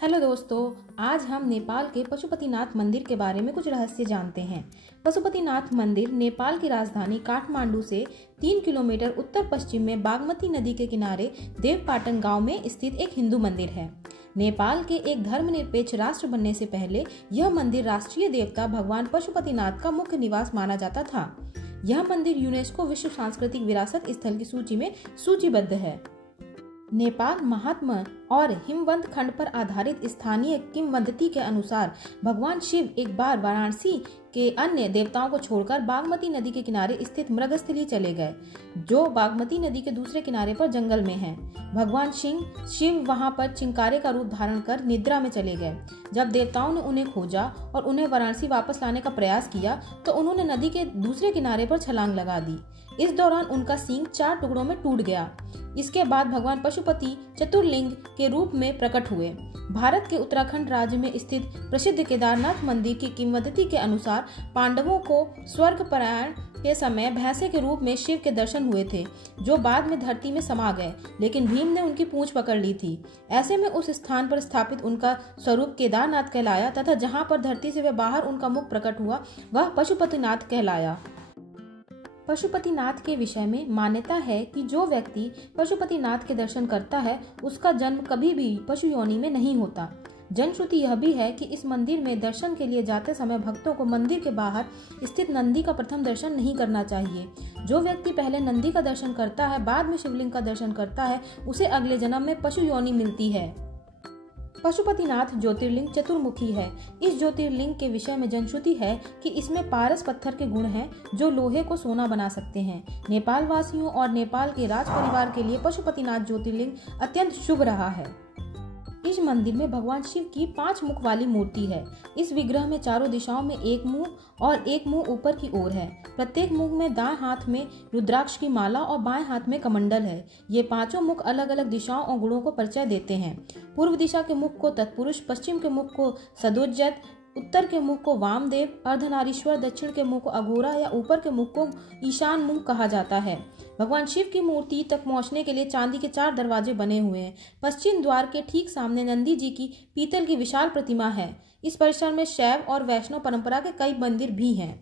Hello दोस्तों, आज हम नेपाल के पशुपतिनाथ मंदिर के बारे में कुछ रहस्य जानते हैं। पशुपतिनाथ मंदिर नेपाल की राजधानी काठमांडू से 3 किलोमीटर उत्तर पश्चिम में बागमती नदी के किनारे देवपाटन गांव में स्थित एक हिंदू मंदिर है। नेपाल के एक धर्मनिरपेक्ष राष्ट्र बनने से पहले यह मंदिर राष्ट्रीय देवता भगवान पशुपतिनाथ का मुख्य निवास माना जाता था। यह मंदिर यूनेस्को विश्व सांस्कृतिक विरासत स्थल की सूची में सूचीबद्ध है। नेपाल महात्मा और हिमवंत खंड पर आधारित स्थानीय किंवदंती के अनुसार भगवान शिव एक बार वाराणसी के अन्य देवताओं को छोड़कर बागमती नदी के किनारे स्थित मृगस्थली चले गए, जो बागमती नदी के दूसरे किनारे पर जंगल में है। भगवान शिव वहां पर चिंकारे का रूप धारण कर निद्रा में चले गए। जब देवताओं ने उन्हें खोजा और उन्हें वाराणसी वापस लाने का प्रयास किया तो उन्होंने नदी के दूसरे किनारे पर छलांग लगा दी। इस दौरान उनका सींग 4 टुकड़ों में टूट गया। इसके बाद भगवान पशुपति चतुर्लिंग के रूप में प्रकट हुए। भारत के उत्तराखंड राज्य में स्थित प्रसिद्ध केदारनाथ मंदिर की किंवदंती के अनुसार पांडवों को स्वर्ग प्रयाण के समय भैंसे के रूप में शिव के दर्शन हुए थे, जो बाद में धरती में समा गए, लेकिन भीम ने उनकी पूंछ पकड़ ली थी। ऐसे में उस स्थान पर स्थापित उनका स्वरूप केदारनाथ कहलाया तथा जहाँ पर धरती से वे बाहर उनका मुख प्रकट हुआ वह पशुपतिनाथ कहलाया। पशुपतिनाथ के विषय में मान्यता है कि जो व्यक्ति पशुपतिनाथ के दर्शन करता है उसका जन्म कभी भी पशु योनि में नहीं होता। जनश्रुति यह भी है कि इस मंदिर में दर्शन के लिए जाते समय भक्तों को मंदिर के बाहर स्थित नंदी का प्रथम दर्शन नहीं करना चाहिए। जो व्यक्ति पहले नंदी का दर्शन करता है बाद में शिवलिंग का दर्शन करता है उसे अगले जन्म में पशु योनि मिलती है। पशुपतिनाथ ज्योतिर्लिंग चतुर्मुखी है। इस ज्योतिर्लिंग के विषय में जनश्रुति है कि इसमें पारस पत्थर के गुण हैं जो लोहे को सोना बना सकते हैं। नेपाल वासियों और नेपाल के राज परिवार के लिए पशुपतिनाथ ज्योतिर्लिंग अत्यंत शुभ रहा है। इस मंदिर में भगवान शिव की 5 मुख वाली मूर्ति है। इस विग्रह में चारों दिशाओं में एक मुंह और एक मुंह ऊपर की ओर है। प्रत्येक मुख में दाएं हाथ में रुद्राक्ष की माला और बाएं हाथ में कमंडल है। ये 5 मुख अलग अलग दिशाओं और गुणों को परिचय देते हैं। पूर्व दिशा के मुख को तत्पुरुष, पश्चिम के मुख को सदोजत, उत्तर के मुख को वामदेव, अर्धनारीश्वर, दक्षिण के मुख को अघोरा या ऊपर के मुख को ईशान मुख कहा जाता है। भगवान शिव की मूर्ति तक पहुंचने के लिए चांदी के 4 दरवाजे बने हुए हैं। पश्चिम द्वार के ठीक सामने नंदी जी की पीतल की विशाल प्रतिमा है। इस परिसर में शैव और वैष्णव परंपरा के कई मंदिर भी हैं।